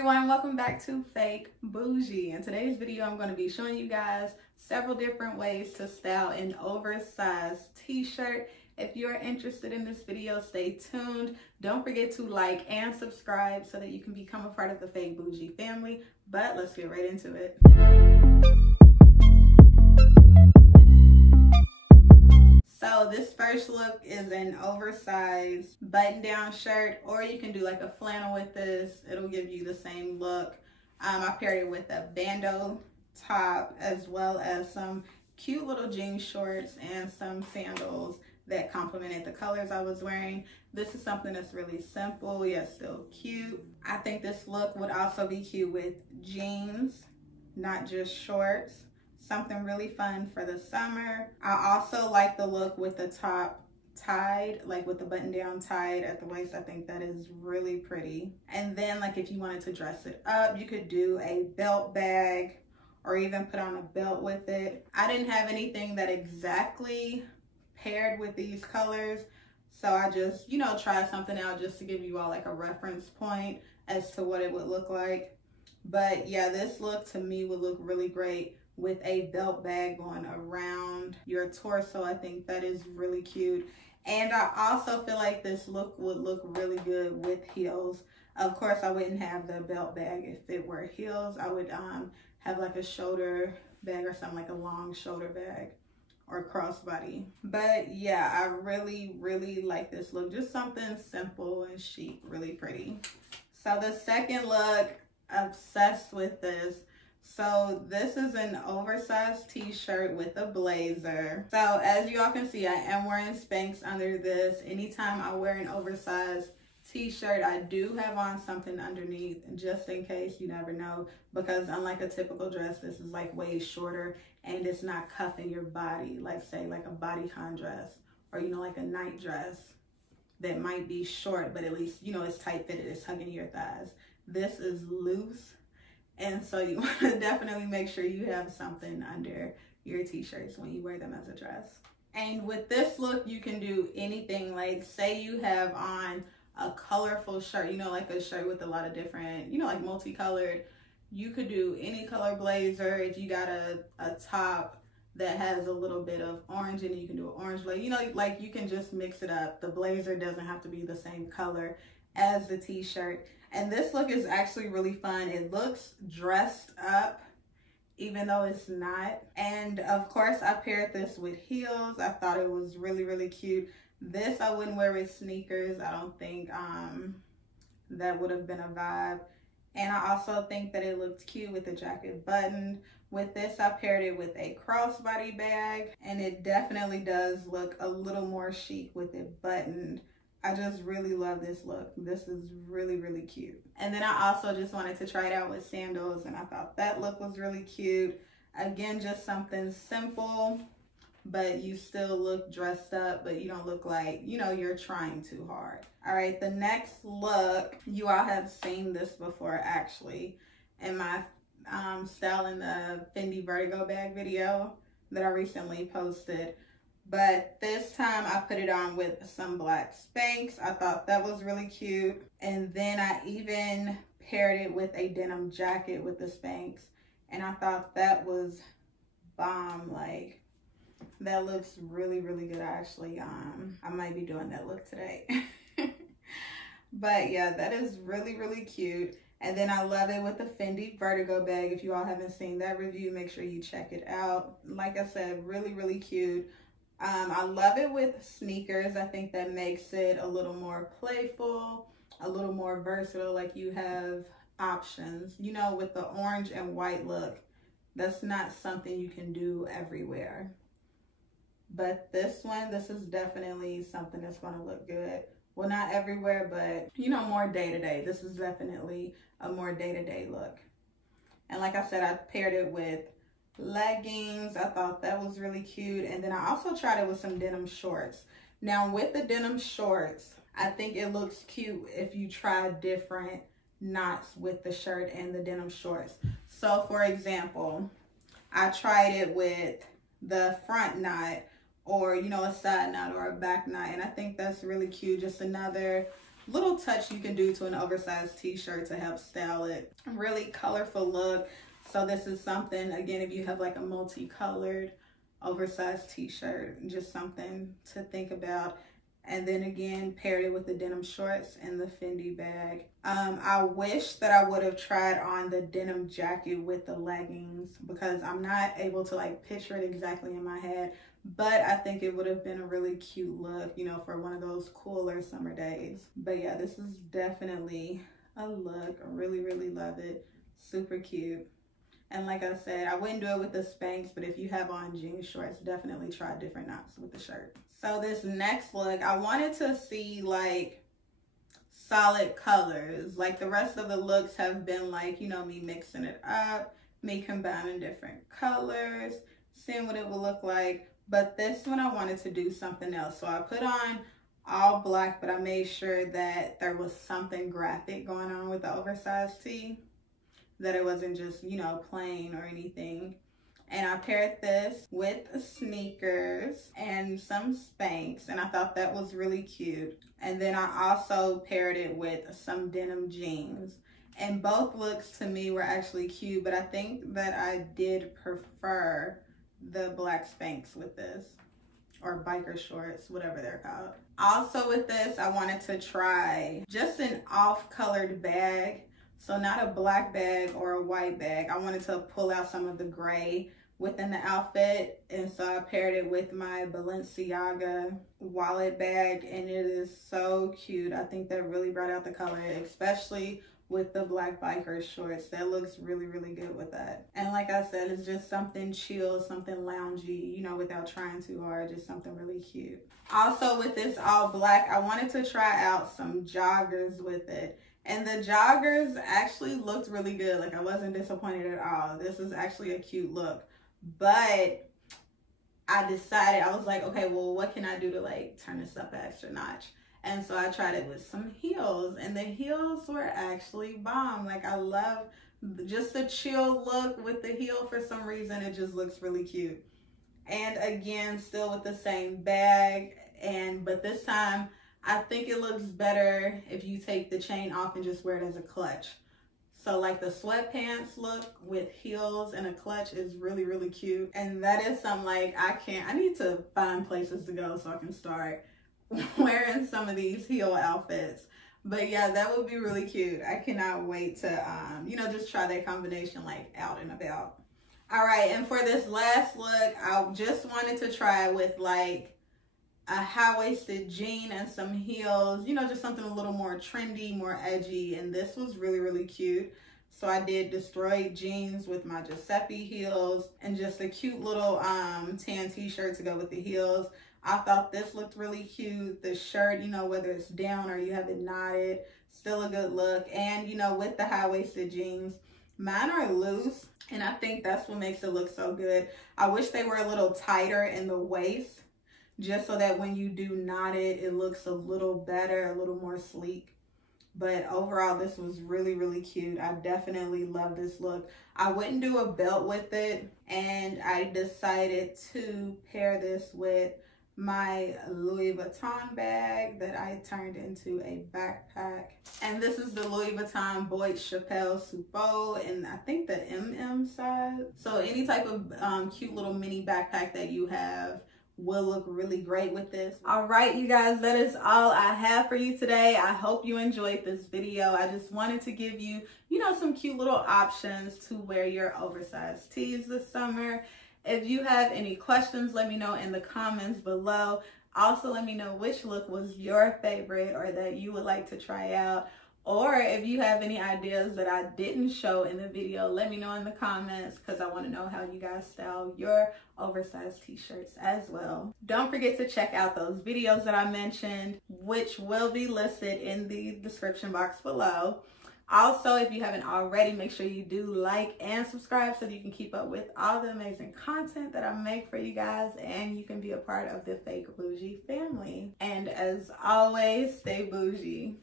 everyone, welcome back to Fake Bougie. In today's video, I'm going to be showing you guys several different ways to style an oversized t-shirt. If you're interested in this video, stay tuned. Don't forget to like and subscribe so that you can become a part of the Fake Bougie family. But let's get right into it. So this first look is an oversized button-down shirt, or you can do like a flannel with this. It'll give you the same look. I paired it with a bandeau top as well as some cute little jean shorts and some sandals that complemented the colors I was wearing. This is something that's really simple yet still cute. I think this look would also be cute with jeans, not just shorts. Something really fun for the summer. I also like the look with the top tied, like with the button down tied at the waist. I think that is really pretty. And then like if you wanted to dress it up, you could do a belt bag or even put on a belt with it. I didn't have anything that exactly paired with these colors, so I just, you know, tried something out just to give you all like a reference point as to what it would look like. But yeah, this look to me would look really great with a belt bag going around your torso. I think that is really cute. And I also feel like this look would look really good with heels. Of course, I wouldn't have the belt bag if it were heels. I would have like a shoulder bag or something, like a long shoulder bag or crossbody. But yeah, I really like this look. Just something simple and chic, really pretty. So the second look, obsessed with this. So this is an oversized t-shirt with a blazer. So as you all can see, I am wearing Spanx under this. Anytime I wear an oversized t-shirt, I do have on something underneath just in case, you never know, because unlike a typical dress, this is like way shorter and it's not cuffing your body, like say like a bodycon dress or, you know, like a night dress that might be short, but at least, you know, it's tight fitted, it's hugging your thighs. This is loose. And so you want to definitely make sure you have something under your t-shirts when you wear them as a dress. And with this look, you can do anything. Like say you have on a colorful shirt, you know, like a shirt with a lot of different, you know, like multicolored. You could do any color blazer. If you got a top that has a little bit of orange in it, you can do an orange blazer. You know, like you can just mix it up. The blazer doesn't have to be the same color as the t-shirt. And this look is actually really fun. It looks dressed up, even though it's not. And of course, I paired this with heels. I thought it was really cute. This I wouldn't wear with sneakers. I don't think that would have been a vibe. And I also think that it looked cute with the jacket buttoned. With this, I paired it with a crossbody bag, and it definitely does look a little more chic with it buttoned. I just really love this look. This is really cute. And then I also just wanted to try it out with sandals, and I thought that look was really cute. Again, just something simple, but you still look dressed up, but you don't look like, you know, you're trying too hard. All right, the next look, you all have seen this before actually in my styling the FENDI Vertigo bag video that I recently posted. But this time I put it on with some black Spanx. I thought that was really cute. And then I even paired it with a denim jacket with the Spanx. And I thought that was bomb. Like, that looks really good actually. I might be doing that look today. But yeah, that is really cute. And then I love it with the FENDI Vertigo bag. If you all haven't seen that review, make sure you check it out. Like I said, really cute. I love it with sneakers. I think that makes it a little more playful, a little more versatile, like you have options. You know, with the orange and white look, that's not something you can do everywhere. But this one, this is definitely something that's gonna look good. Well, not everywhere, but you know, more day-to-day. This is definitely a more day-to-day look. And like I said, I paired it with leggings. I thought that was really cute. And then I also tried it with some denim shorts. Now with the denim shorts, I think it looks cute if you try different knots with the shirt and the denim shorts. So for example, I tried it with the front knot, or you know, a side knot or a back knot, and I think that's really cute. Just another little touch you can do to an oversized t-shirt to help style it. Really colorful look. So this is something, again, if you have like a multicolored oversized t-shirt, just something to think about. And then again, paired it with the denim shorts and the Fendi bag. I wish that I would have tried on the denim jacket with the leggings, because I'm not able to like picture it exactly in my head, but I think it would have been a really cute look, you know, for one of those cooler summer days. But yeah, this is definitely a look. I really, really love it. Super cute. And like I said, I wouldn't do it with the Spanx, but if you have on jean shorts, definitely try different knots with the shirt. So this next look, I wanted to see like solid colors. Like the rest of the looks have been like, you know, me mixing it up, me combining different colors, seeing what it would look like. But this one, I wanted to do something else. So I put on all black, but I made sure that there was something graphic going on with the oversized tee, that it wasn't just, you know, plain or anything. And I paired this with sneakers and some Spanx, and I thought that was really cute. And then I also paired it with some denim jeans. And both looks to me were actually cute, but I think that I did prefer the black Spanx with this, or biker shorts, whatever they're called. Also with this, I wanted to try just an off-colored bag. So not a black bag or a white bag. I wanted to pull out some of the gray within the outfit, and so I paired it with my Balenciaga wallet bag, and it is so cute. I think that really brought out the color, especially with the black biker shorts. That looks really, really good with that. And like I said, it's just something chill, something loungy, you know, without trying too hard, just something really cute. Also with this all black, I wanted to try out some joggers with it. And the joggers actually looked really good. Like I wasn't disappointed at all. This is actually a cute look. But I decided, I was like, okay, well, what can I do to like turn this up an extra notch? And so I tried it with some heels, and the heels were actually bomb. Like I love just a chill look with the heel. For some reason, it just looks really cute. And again, still with the same bag, but this time I think it looks better if you take the chain off and just wear it as a clutch. So like the sweatpants look with heels and a clutch is really, really cute. And that is something like I need to find places to go so I can start wearing some of these heel outfits. But yeah, that would be really cute. I cannot wait to, you know, just try that combination like out and about. All right, and for this last look, I just wanted to try it with like a high-waisted jean and some heels, you know, just something a little more trendy, more edgy. And this was really, really cute. So I did destroyed jeans with my Giuseppe heels and just a cute little tan t-shirt to go with the heels. I thought this looked really cute. The shirt, you know, whether it's down or you have it knotted, still a good look. And, you know, with the high-waisted jeans, mine are loose, and I think that's what makes it look so good. I wish they were a little tighter in the waist, just so that when you do knot it, it looks a little better, a little more sleek. But overall, this was really, really cute. I definitely love this look. I wouldn't do a belt with it, and I decided to pair this with my Louis Vuitton bag that I turned into a backpack. And this is the Louis Vuitton Boyd Chappelle Support, and I think the MM size. So any type of cute little mini backpack that you have will look really great with this. All right, you guys, that is all I have for you today. I hope you enjoyed this video. I just wanted to give you, you know, some cute little options to wear your oversized tees this summer. If you have any questions, let me know in the comments below. Also, let me know which look was your favorite or that you would like to try out. Or if you have any ideas that I didn't show in the video, let me know in the comments, because I want to know how you guys style your oversized t-shirts as well. Don't forget to check out those videos that I mentioned, which will be listed in the description box below. Also, if you haven't already, make sure you do like and subscribe so that you can keep up with all the amazing content that I make for you guys, and you can be a part of the Fake Bougie family. And as always, stay bougie.